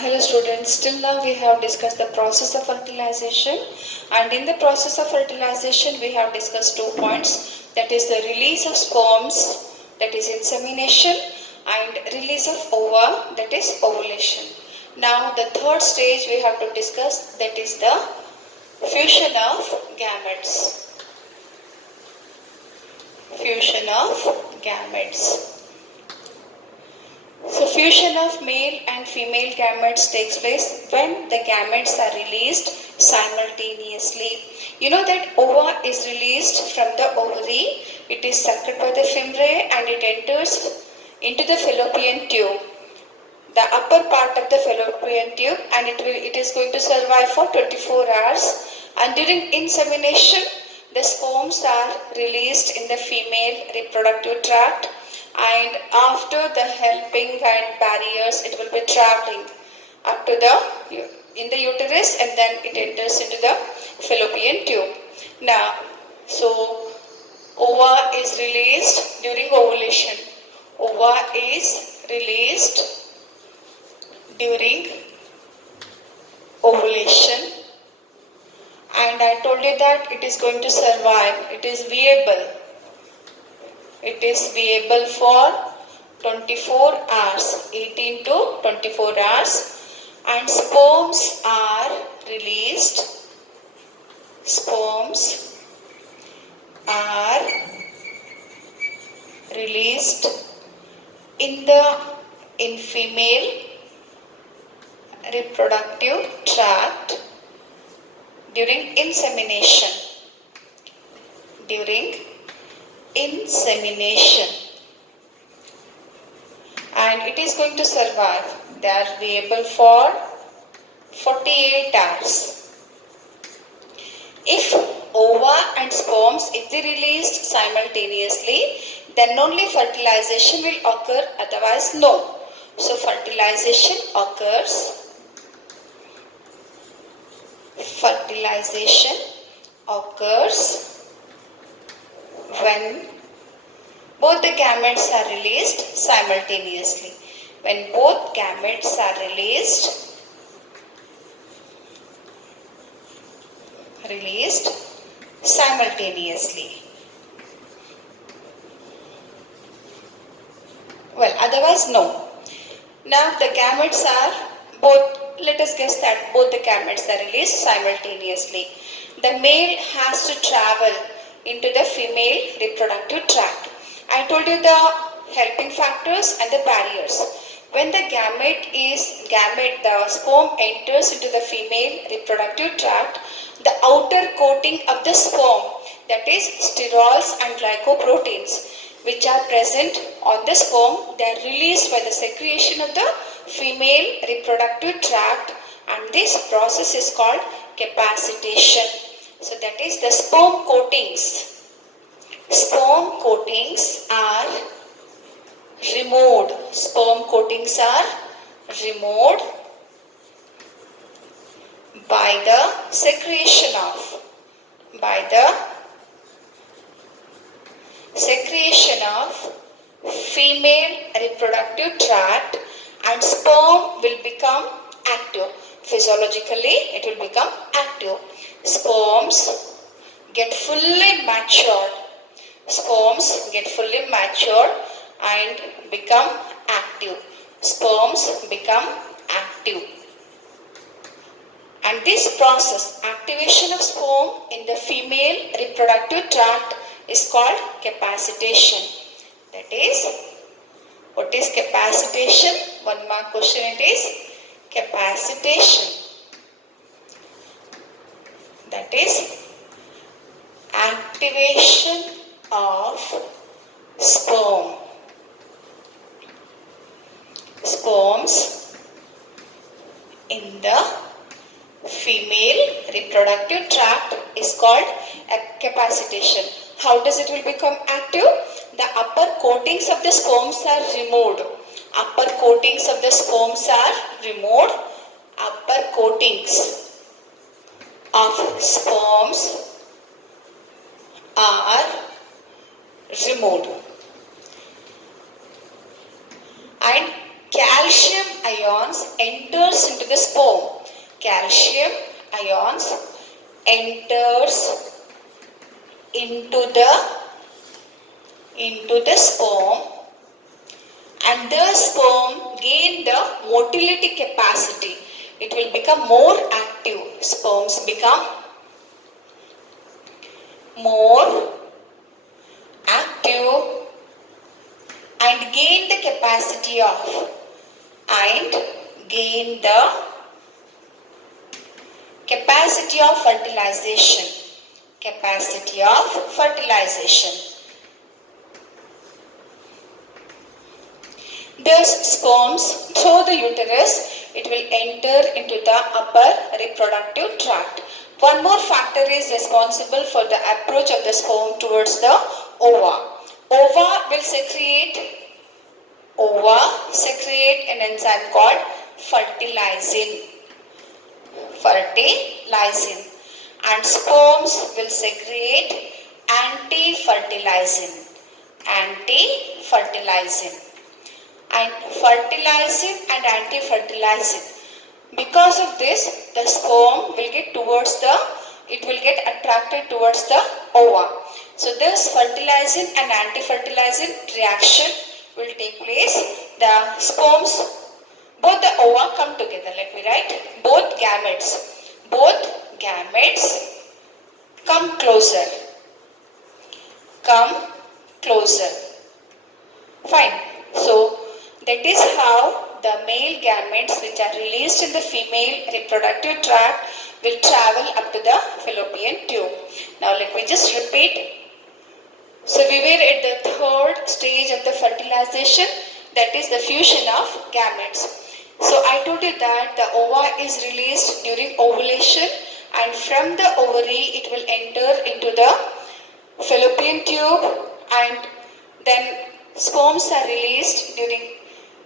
Hello students, till now we have discussed the process of fertilization, and in the process of fertilization we have discussed 2 points, that is the release of sperms, that is insemination, and release of ova, that is ovulation. Now the third stage we have to discuss, that is the fusion of gametes. Fusion of gametes. So fusion of male and female gametes takes place when the gametes are released simultaneously. You know that ova is released from the ovary, it is sucked by the fimbriae and it enters into the fallopian tube, the upper part of the fallopian tube, and it is going to survive for 24 hours, and during insemination the sperms are released in the female reproductive tract, and after the helping and barriers it will be traveling up to the in the uterus, and then it enters into the fallopian tube. Now, so ova is released during ovulation. Ova is released during ovulation, and I told you that it is going to survive, it is viable. It is viable for 24 hours, 18 to 24 hours, and sperms are released. Sperms are released in female reproductive tract during insemination. During insemination, and it is going to survive. They are viable for 48 hours. If ova and sperms, if they released simultaneously, then only fertilization will occur, otherwise no. So fertilization occurs when both the gametes are released simultaneously. When both gametes are released simultaneously. Well, otherwise no. Now the gametes are both, let us guess that both the gametes are released simultaneously. The male has to travel into the female reproductive tract. I told you the helping factors and the barriers. When the the sperm enters into the female reproductive tract, the outer coating of the sperm, that is sterols and glycoproteins, which are present on the sperm, they are released by the secretion of the female reproductive tract, and this process is called capacitation. So that is the sperm coatings. Sperm coatings are removed. Sperm coatings are removed by the secretion of female reproductive tract, and sperm will become active. Physiologically it will become active. Sperms get fully matured. Sperms get fully matured and become active. Sperms become active. And this process, activation of sperm in the female reproductive tract, is called capacitation. That is, what is capacitation? One mark question it is. Capacitation. That is activation of sperm. Sperms in the female reproductive tract is called capacitation. How does it will become active? The upper coatings of the sperms are removed. Upper coatings of the sperms are removed. Upper coatings of sperms are removed. And calcium ions enters into the sperm. Calcium ions enters into the sperm, and the sperm gain the motility capacity. It will become more active. Sperms become more active and gain the capacity of fertilization. Capacity of fertilization. Thus, sperms through the uterus, it will enter into the upper reproductive tract. One more factor is responsible for the approach of the sperm towards the ova. Ova secrete an enzyme called fertilizin. And sperms will secrete anti-fertilizin. And fertilizin and anti-fertilizin. Because of this, the sperm will get attracted towards the ova. So this fertilizin and anti-fertilizin reaction will take place. The sperms, both the ova come together. Let me write. Both gametes come closer. Fine. So that is how the male gametes which are released in the female reproductive tract will travel up to the fallopian tube. Now let me just repeat. So we were at the third stage of the fertilization, that is the fusion of gametes. So I told you that the ova is released during ovulation, and from the ovary it will enter into the fallopian tube, and then sperms are released during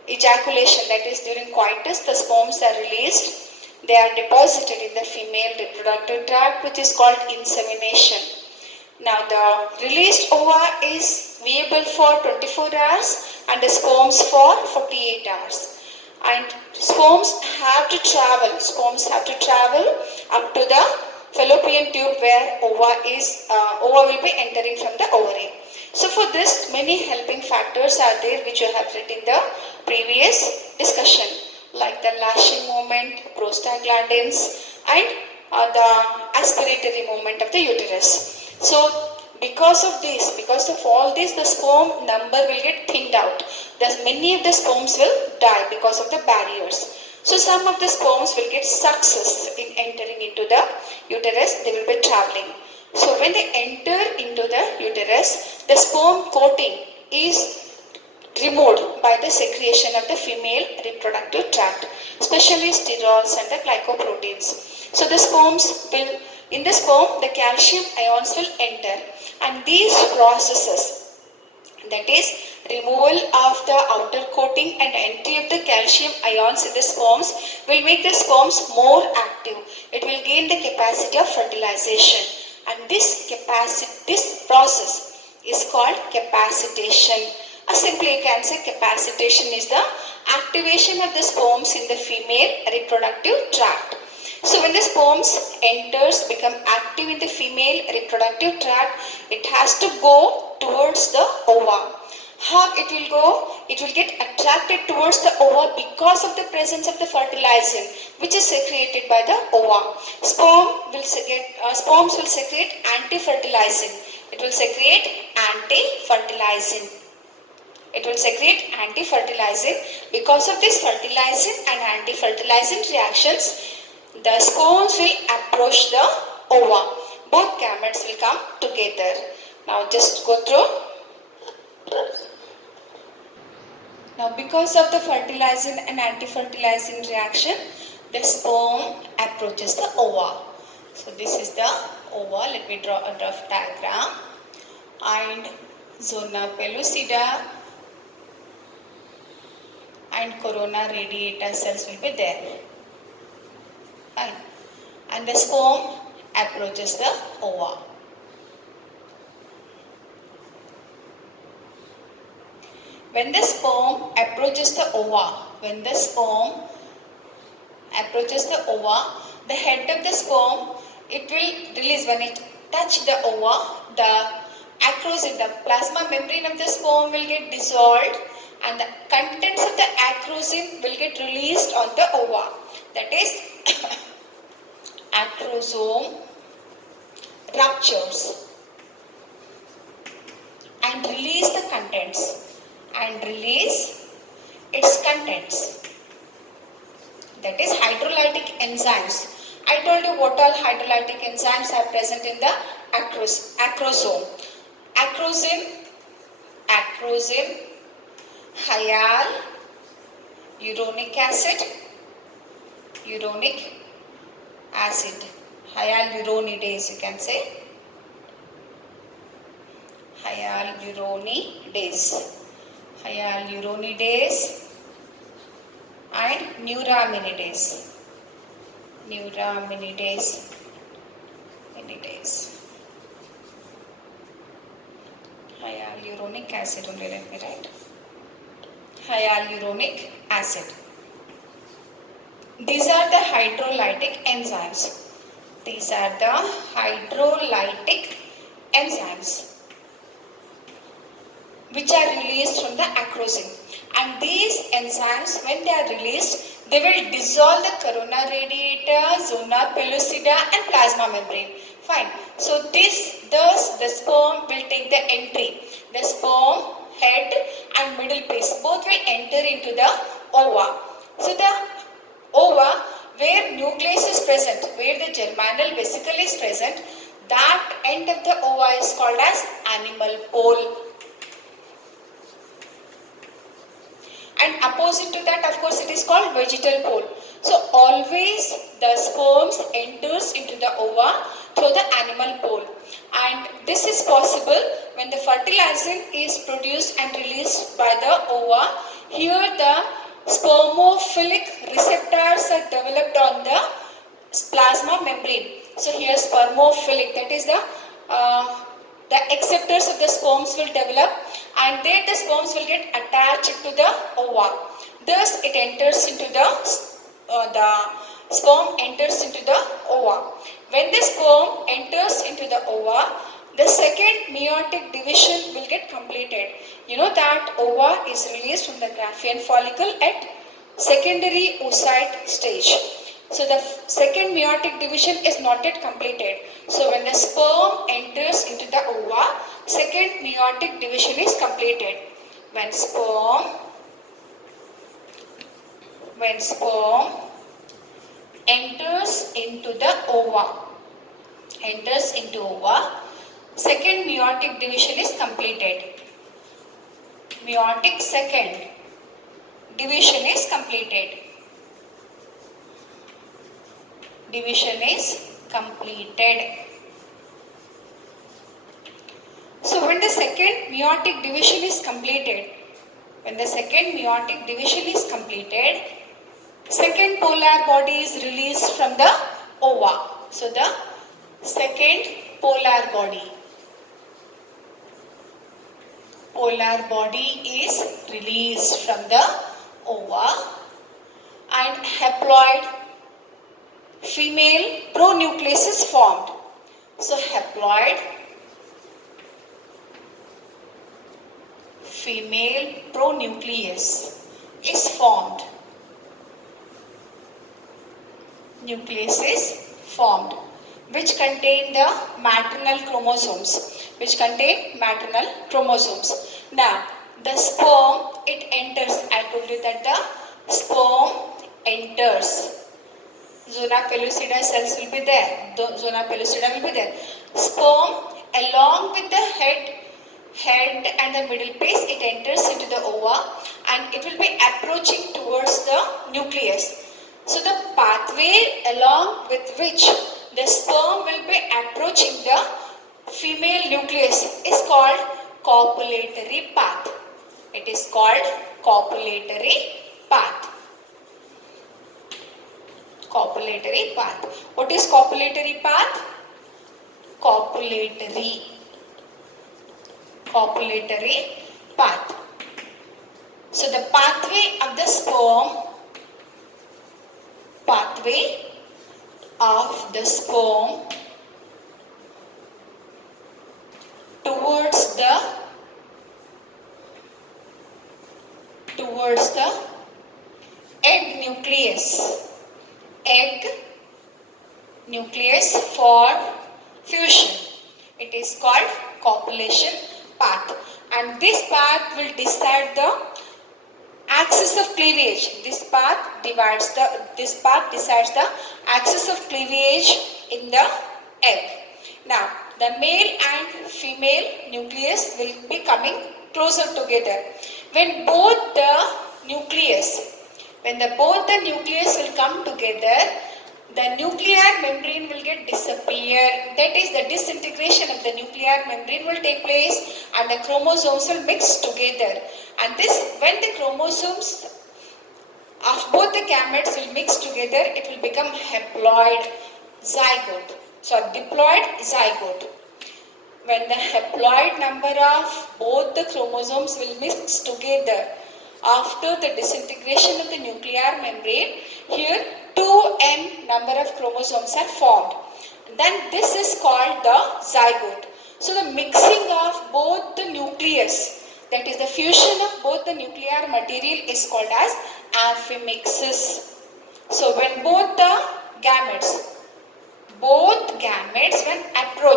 ejaculation, that is during coitus. The sperms are released. They are deposited in the female reproductive tract, which is called insemination. Now the released ova is viable for 24 hours and the sperms for 48 hours. And sperms have to travel up to the fallopian tube where ova will be entering from the ovary. So for this, many helping factors are there which you have read in the previous discussion, like the lashing movement, prostaglandins, and the aspiratory movement of the uterus. So because of all this, the sperm number will get thinned out. Thus many of the sperms will die because of the barriers. So some of the sperms will get success in entering into the uterus. They will be traveling. So when they enter into the uterus, the sperm coating is removed by the secretion of the female reproductive tract, especially sterols and the glycoproteins. So the in the sperm, the calcium ions will enter, and these processes, that is removal of the outer coating and entry of the calcium ions in the sperms, will make the sperms more active. It will gain the capacity of fertilization, and this process is called capacitation. Simply you can say capacitation is the activation of the sperms in the female reproductive tract. So when the sperms become active in the female reproductive tract, it has to go towards the ova. How it will go? It will get attracted towards the ova because of the presence of the fertilizin, which is secreted by the ova. Sperms will secrete anti-fertilizin. It will secrete anti-fertilizin. Because of this fertilizin and anti-fertilizin reactions, the sperms will approach the ova. Both gametes will come together. Now just go through. Now because of the fertilizin and anti-fertilizin reaction, the sperm approaches the ova. So this is the ova. Let me draw a rough diagram. And zona pellucida and corona radiata cells will be there. Fine. And the sperm approaches the ova. When the sperm approaches the ova, when the sperm approaches the ova, the head of the sperm, it will release. When it touch the ova, the acrosin, the plasma membrane of the sperm will get dissolved and the contents of the acrosin will get released on the ova. That is acrosome ruptures and release the contents and release its contents. That is hydrolytic enzymes. I told you what all hydrolytic enzymes are present in the acrosome. Acrosin, hyaluronic acid, hyaluronidase you can say, hyaluronidase and neuraminidase. Hyaluronic acid only, let me write. Hyaluronic acid. These are the hydrolytic enzymes. Which are released from the acrosin. And these enzymes, when they are released, they will dissolve the corona radiata, zona pellucida and plasma membrane. Fine. So thus the sperm will take the entry. The sperm, head and middle piece both will enter into the ova. So the ova, where nucleus is present, where the germinal vesicle is present, that end of the ova is called as animal pole. And opposite to that, of course, it is called vegetal pole. So always the sperms enters into the ova through the animal pole. And this is possible when the fertilizing is produced and released by the ova. Here the spermophilic receptors are developed on the plasma membrane. So here spermophilic, that is the acceptors of the sperms will develop and then the sperms will get attached to the ova. Thus it enters into the sperm enters into the ova. When the sperm enters into the ova, the second meiotic division will get completed. You know that ova is released from the Graafian follicle at secondary oocyte stage. So the second meiotic division is not yet completed. So when the sperm enters into the ova, second meiotic division is completed. When sperm enters into ova, second meiotic division is completed. Meiotic second division is completed. So when the second meiotic division is completed, second polar body is released from the ova. So the second polar body is released from the ova and haploid female pronucleus is formed. So haploid female pronucleus is formed. Nucleus is formed which contain the maternal chromosomes. Now the sperm, it enters. I told you that the sperm enters. Zona pellucida cells will be there. Sperm along with the head and the middle piece, it enters into the ova and it will be approaching towards the nucleus. So the pathway along with which the sperm will be approaching the female nucleus is called copulatory path. It is called copulatory path. What is copulatory path? Copulatory path. So the pathway of the sperm towards the egg nucleus for fusion. It is called copulation path, and this path will decide the axis of cleavage. This path decides the axis of cleavage in the egg. Now, the male and female nucleus will be coming closer together. When both the nucleus will come together, the nuclear membrane will get disappear. That is, the disintegration of the nuclear membrane will take place and the chromosomes will mix together. And this, when the chromosomes of both the gametes will mix together, it will become haploid zygote. So diploid zygote. When the haploid number of both the chromosomes will mix together after the disintegration of the nuclear membrane, here 2n number of chromosomes are formed. Then this is called the zygote. So the mixing of both the nucleus, that is the fusion of both the nuclear material, is called as amphimixis. So when both gametes when approach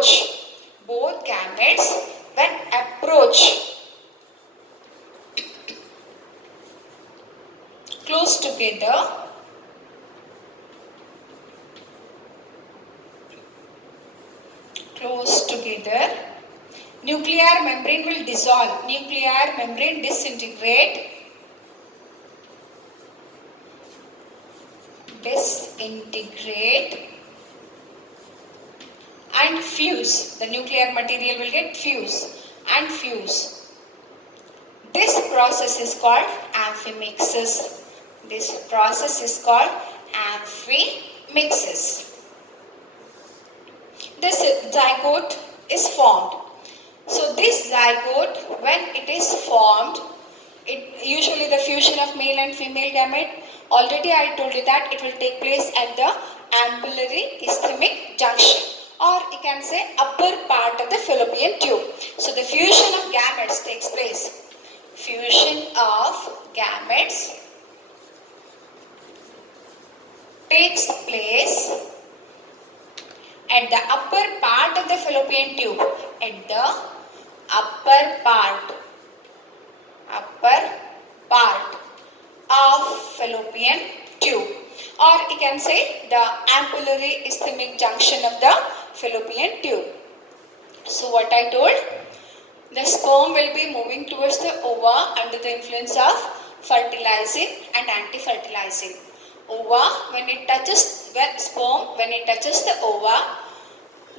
close together, nuclear membrane will dissolve, nuclear membrane disintegrate and fuse. The nuclear material will get fuse. This process is called amphimixis. This zygote is formed. So this zygote, when it is formed, it usually the fusion of male and female gamete. Already I told you that it will take place at the ampullary isthmic junction, or you can say upper part of the fallopian tube. So the fusion of gametes takes place. At the upper part of the fallopian tube. Or you can say the ampullary isthmic junction of the fallopian tube. So what I told, the sperm will be moving towards the ova under the influence of fertilizing and anti-fertilizing. When it touches the ova,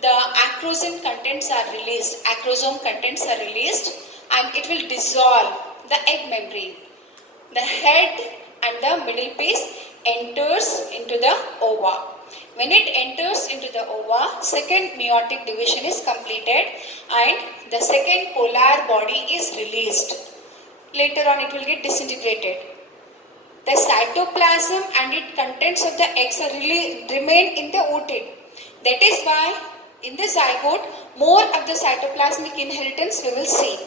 the acrosome contents are released, and it will dissolve the egg membrane. The head and the middle piece enters into the ova. When it enters into the ova, second meiotic division is completed and the second polar body is released. Later on it will get disintegrated. The cytoplasm and its contents of the eggs are remain in the oocyte. That is why in the zygote more of the cytoplasmic inheritance we will see.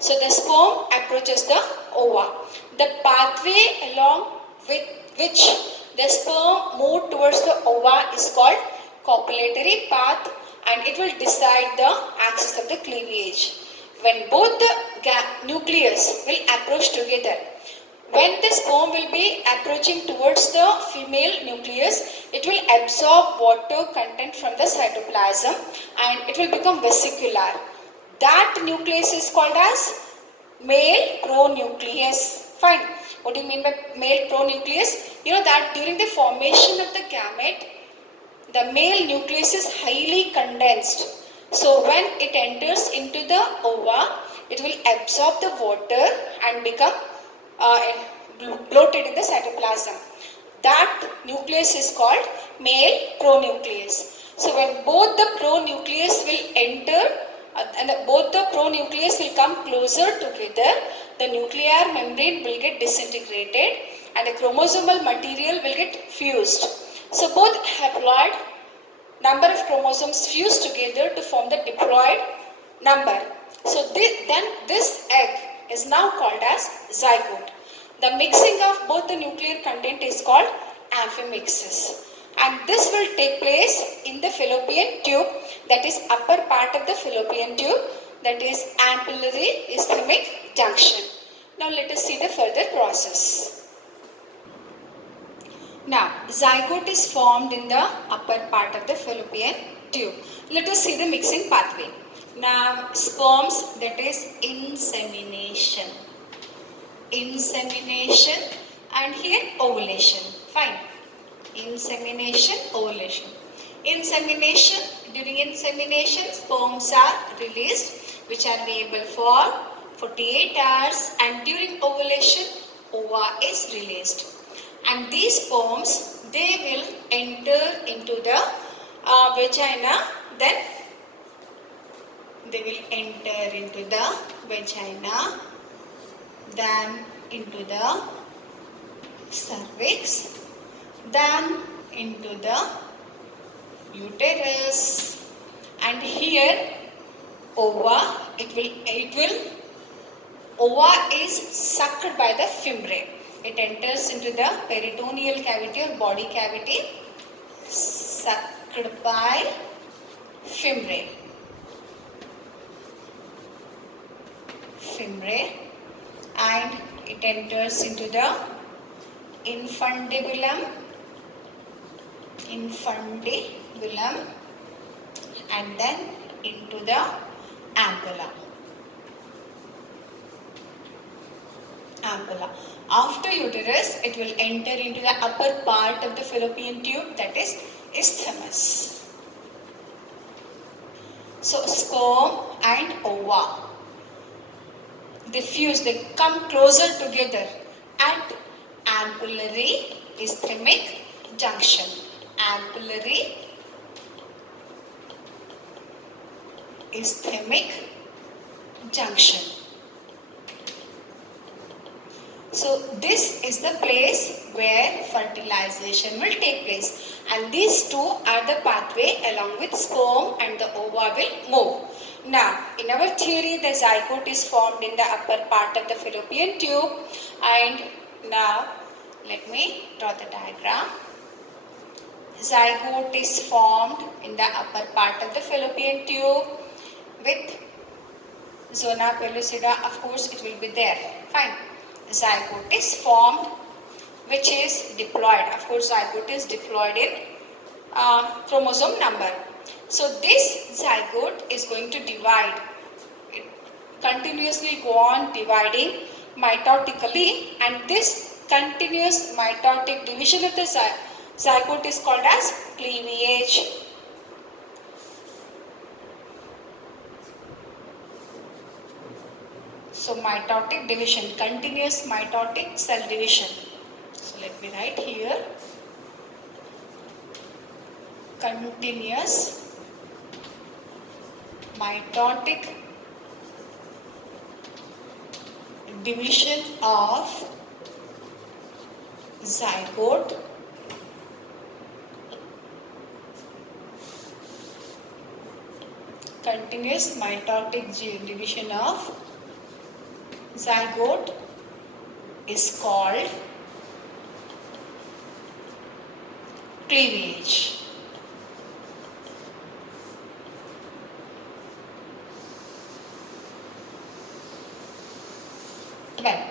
So the sperm approaches the ova. The pathway along with which the sperm moves towards the ova is called copulatory path, and it will decide the axis of the cleavage. When both the nucleus will approach together, when the sperm will be approaching towards the female nucleus, it will absorb water content from the cytoplasm and it will become vesicular. That nucleus is called as male pronucleus. Fine. What do you mean by male pronucleus? You know that during the formation of the gamete, the male nucleus is highly condensed. So when it enters into the ova, it will absorb the water and become bloated in the cytoplasm. That nucleus is called male pronucleus. So when both the pronucleus will enter and both the pronucleus will come closer together, the nuclear membrane will get disintegrated and the chromosomal material will get fused. So both haploid number of chromosomes fuse together to form the diploid number. So then this egg is now called as zygote. The mixing of both the nuclear content is called amphimixis. And this will take place in the fallopian tube, that is upper part of the fallopian tube, that is ampullary isthmic junction. Now let us see the further process. Now, zygote is formed in the upper part of the fallopian tube. Let us see the mixing pathway. Now, sperms, that is insemination. Insemination and here ovulation. Fine. Insemination, ovulation. Insemination, during insemination, sperms are released which are viable for 48 hours, and during ovulation, ova is released. And these sperms, they will enter into the vagina, then they will enter into the vagina, then into the cervix, then into the uterus, and here ova, ova is sucked by the fimbriae. It enters into the peritoneal cavity or body cavity, sucked by fimbriae. And it enters into the infundibulum, and then into the ampulla. After uterus, it will enter into the upper part of the fallopian tube, that is isthmus. So sperm and ova, they fuse, they come closer together at ampullary isthmic junction. Ampullary isthmic junction. So this is the place where fertilization will take place, and these two are the pathway along with sperm and the ova will move. Now, in our theory, the zygote is formed in the upper part of the fallopian tube, and now let me draw the diagram. Zygote is formed in the upper part of the fallopian tube with zona pellucida, of course it will be there. Fine. Zygote is formed which is diploid. Of course, zygote is diploid in chromosome number. So this zygote is going to divide. It continuously go on dividing mitotically, and this continuous mitotic division of the zygote is called as cleavage. So mitotic division, continuous mitotic cell division. So let me write here, continuous mitotic division of zygote continuous mitotic division of zygote is called cleavage. Well,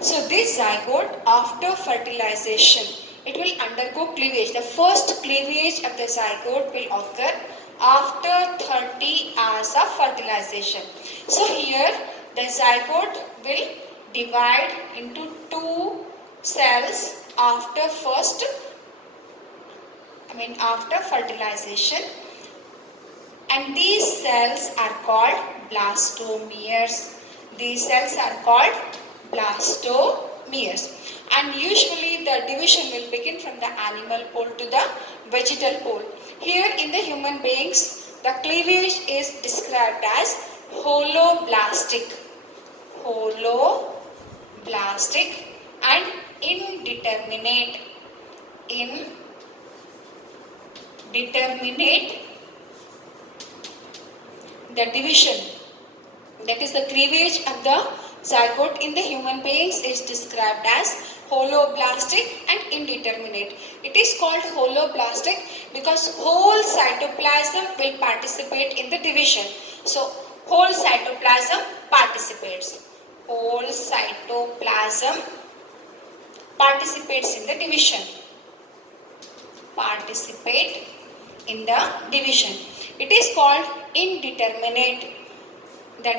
so this zygote after fertilization, it will undergo cleavage. The first cleavage of the zygote will occur after 30 hours of fertilization. So here the zygote will divide into two cells after after fertilization, and these cells are called blastomeres. These cells are called blastomeres, and usually the division will begin from the animal pole to the vegetal pole. Here in the human beings, the cleavage is described as holoblastic. Holoblastic. plastic and indeterminate the division, that is the cleavage of the zygote in the human beings, is described as holoblastic and indeterminate. It is called holoblastic because whole cytoplasm will participate in the division. So whole cytoplasm participates. Whole cytoplasm participates in the division. Participate in the division. It is called indeterminate. The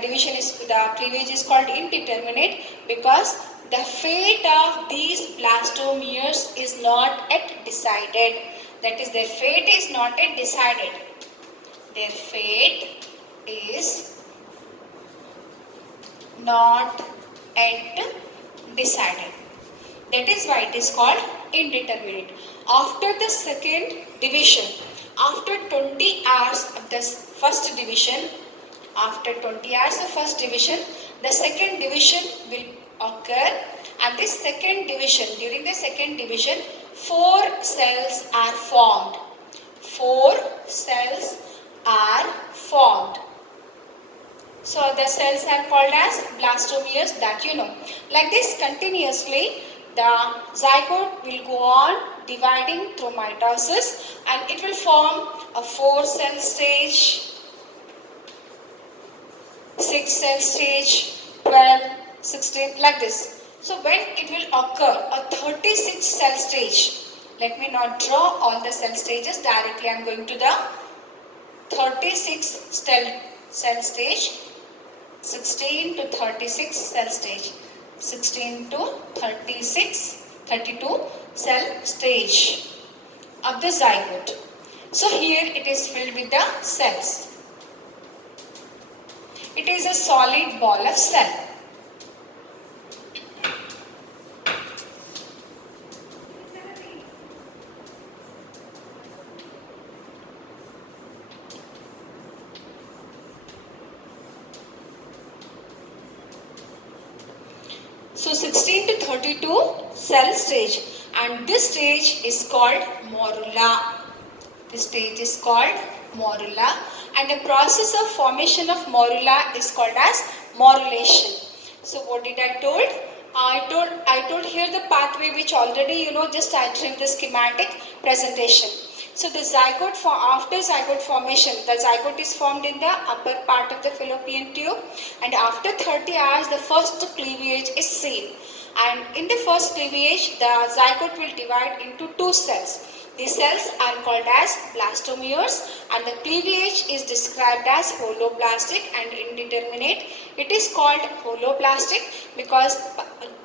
cleavage is called indeterminate because the fate of these blastomeres is not yet decided. That is, their fate is not yet decided. Their fate is not yet decided. That is why it is called indeterminate. After the second division, after 20 hours of the first division, after 20 hours of first division, the second division will occur, and this second division, during the second division, 4 cells are formed. 4 cells are formed. So the cells are called as blastomeres, that you know. Like this, continuously the zygote will go on dividing through mitosis, and it will form a 4 cell stage, 6 cell stage, 12, 16, like this. So when it will occur a 36 cell stage, let me not draw all the cell stages directly, I am going to the 36 cell stage, 16 to 36 cell stage, 16 to 32 cell stage of the zygote. So here it is filled with the cells. It is a solid ball of cell. So 16 to 32 cell stage, and this stage is called morula. This stage is called morula, and the process of formation of morula is called as morulation. So what did I told? I told here the pathway which already you know, just I drew the schematic presentation. So the zygote, after zygote formation, the zygote is formed in the upper part of the fallopian tube, and after 30 hours the first cleavage is seen. And in the first cleavage, the zygote will divide into 2 cells. These cells are called as blastomeres, and the cleavage is described as holoblastic and indeterminate. It is called holoblastic because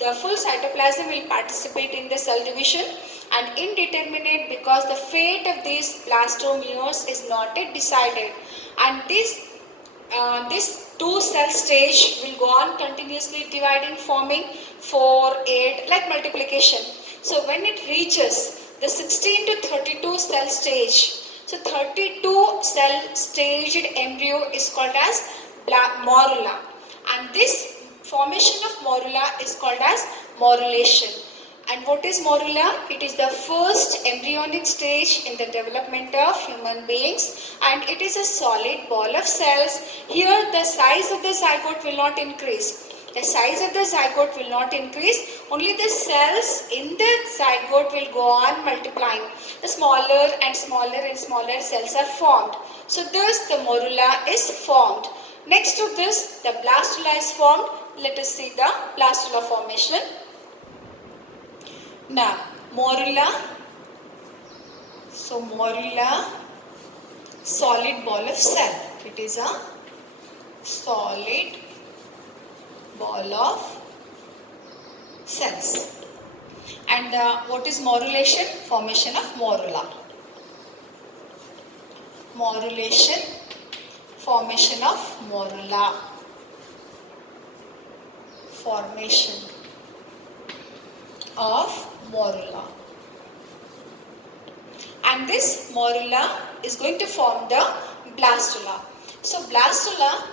the full cytoplasm will participate in the cell division, and indeterminate because the fate of these blastomeres is not yet decided, and this 2 cell stage will go on continuously dividing, forming 4, 8, like multiplication. So when it reaches the 16 to 32 cell stage, so 32 cell staged embryo is called as morula, and this formation of morula is called as morulation. And what is morula? It is the first embryonic stage in the development of human beings, and it is a solid ball of cells. Here the size of the zygote will not increase. The size of the zygote will not increase, only the cells in the zygote will go on multiplying. The smaller and smaller and smaller cells are formed. So thus the morula is formed. Next to this, the blastula is formed. Let us see the blastula formation. Now, morula. So morula, solid ball of cell. It is a solid ball of cells. And what is morulation? Formation of morula. Morulation, formation of morula. Formation of morula. And this morula is going to form the blastula. So blastula,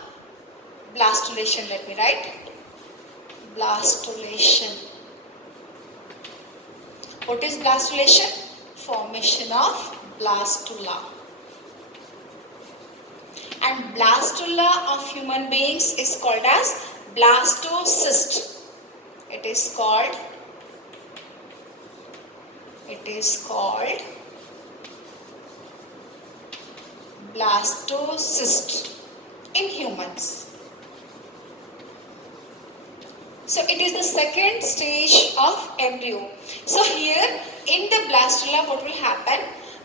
blastulation, let me write. Blastulation. What is blastulation? Formation of blastula. And blastula of human beings is called as blastocyst. It is called blastocyst in humans. So it is the second stage of embryo. So here in the blastula, what will happen?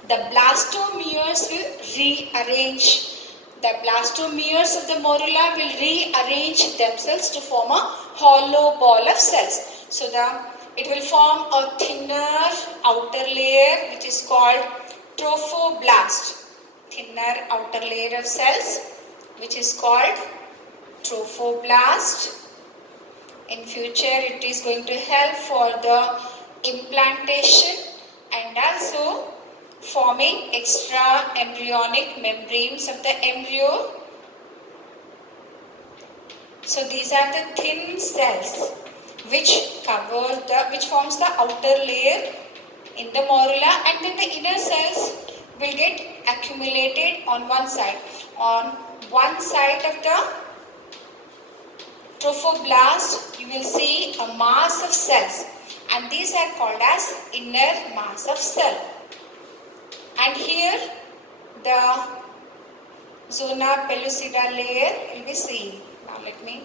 The blastomeres will rearrange. The blastomeres of the morula will rearrange themselves to form a hollow ball of cells. So it will form a thinner outer layer which is called trophoblast. Thinner outer layer of cells which is called trophoblast. In future, it is going to help for the implantation and also forming extra embryonic membranes of the embryo. So these are the thin cells which forms the outer layer in the morula, and then the inner cells will get accumulated on one side. On one side of the trophoblast, you will see a mass of cells, and these are called as inner mass of cell. And here the zona pellucida layer will be seen. Now let me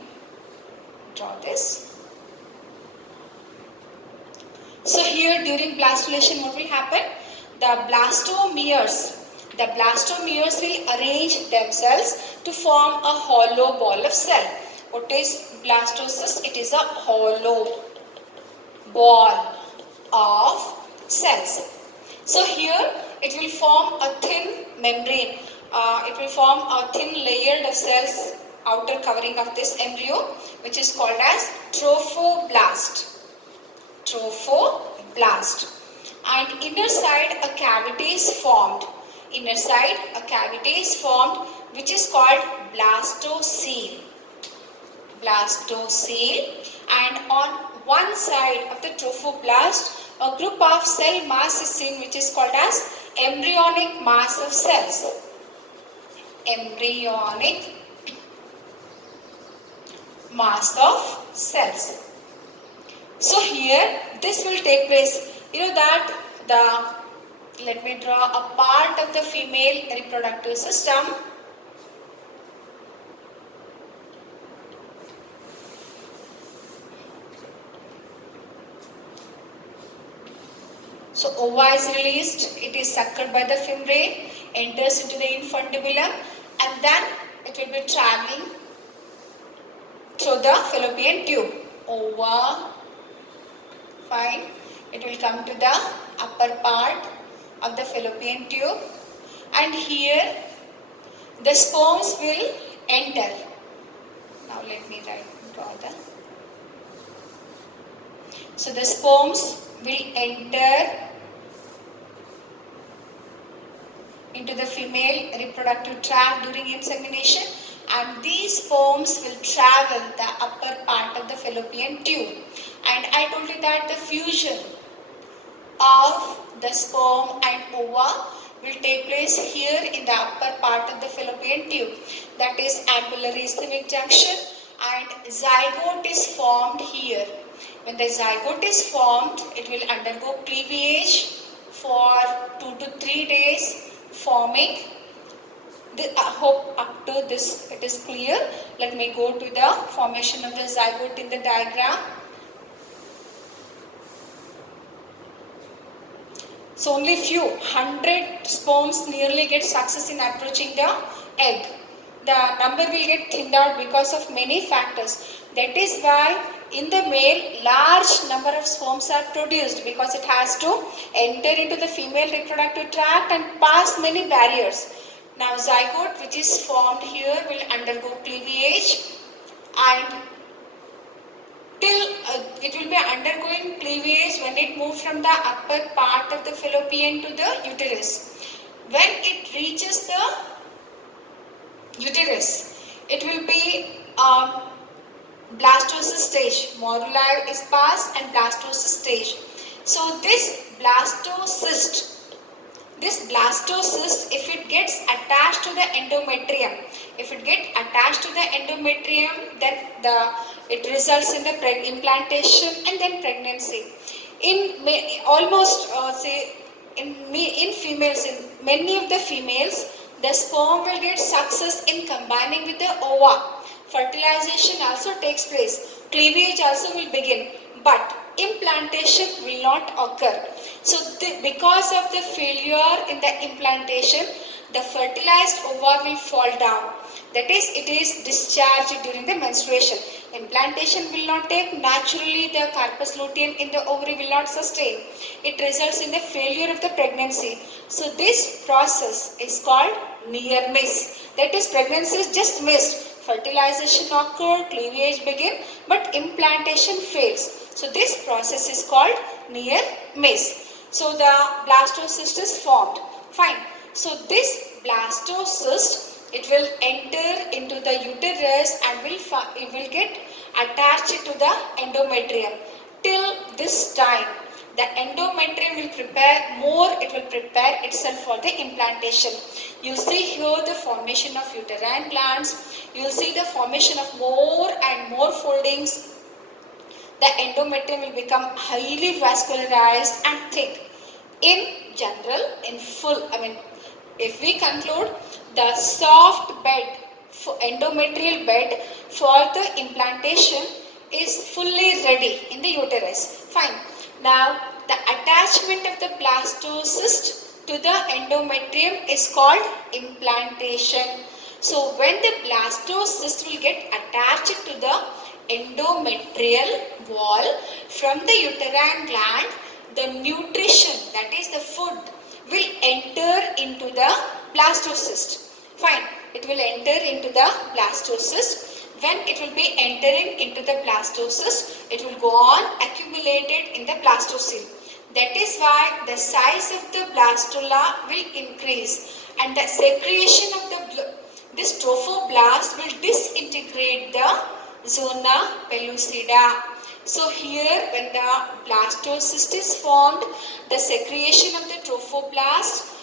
draw this. So here during blastulation, what will happen? The blastomeres will arrange themselves to form a hollow ball of cell. What is blastocyst? It is a hollow ball of cells. So here it will form a thin membrane. It will form a thin layer of cells, outer covering of this embryo, which is called as trophoblast. And inner side a cavity is formed. Which is called blastocele. And on one side of the trophoblast, a group of cell mass is seen, which is called as embryonic mass of cells. Embryonic mass of cells. So here this will take place. You know that let me draw a part of the female reproductive system. So ova is released, it is sucked by the fimbriae, enters into the infundibulum, and then it will be traveling through the fallopian tube. Ova, fine. It will come to the upper part of the fallopian tube, and here the sperms will enter. Now let me draw the. So the sperms will enter into the female reproductive tract during insemination, and these sperms will travel the upper part of the fallopian tube. And I told you that the fusion of the sperm and ova will take place here in the upper part of the fallopian tube. That is ambulary ischemic junction, and zygote is formed here. When the zygote is formed, it will undergo cleavage for 2 to 3 days, forming. I hope up to this it is clear. Let me go to the formation of the zygote in the diagram. So only few 100 sperms nearly get success in approaching the egg. The number will get thinned out because of many factors. That is why in the male large number of sperms are produced, because it has to enter into the female reproductive tract and pass many barriers. Now zygote, which is formed here, will undergo cleavage, and till it will be undergoing cleavage when it moves from the upper part of the fallopian to the uterus. When it reaches the uterus, it will be blastocyst stage. Moruli is passed and blastocyst stage. So this blastocyst, if it gets attached to the endometrium, then it results in the implantation and then pregnancy. Almost say in females, in many of the females, the sperm will get success in combining with the ova. Fertilization also takes place. Cleavage also will begin, but implantation will not occur. So because of the failure in the implantation, the fertilized ova will fall down. That is, it is discharged during the menstruation. Implantation will not take. Naturally, the corpus luteum in the ovary will not sustain. It results in the failure of the pregnancy. So this process is called near miss. That is, pregnancy is just missed. Fertilization occurred, cleavage begin, but implantation fails. So this process is called near miss. So the blastocyst is formed. Fine. So this blastocyst, it will enter into the uterus and it will get attached to the endometrium. Till this time, the endometrium will prepare itself for the implantation. You see here the formation of uterine glands. You will see the formation of more and more foldings. The endometrium will become highly vascularized and thick. In general, if we conclude, the soft bed, endometrial bed for the implantation is fully ready in the uterus. Fine. Now, the attachment of the blastocyst to the endometrium is called implantation. So, when the blastocyst will get attached to the endometrial wall from the uterine gland, the nutrition, that is the food, will enter into the blastocyst. Fine, it will enter into the blastocyst. When it will be entering into the blastocyst, it will go on accumulated in the blastocele. That is why the size of the blastula will increase and the secretion of this trophoblast will disintegrate the zona pellucida. So here, when the blastocyst is formed, the secretion of the trophoblast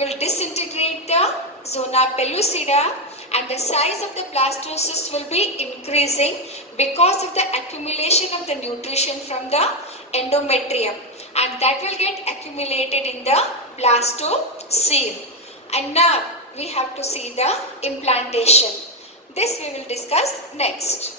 will disintegrate the zona pellucida and the size of the blastocyst will be increasing because of the accumulation of the nutrition from the endometrium, and that will get accumulated in the blastocele. And now we have to see the implantation. This we will discuss next.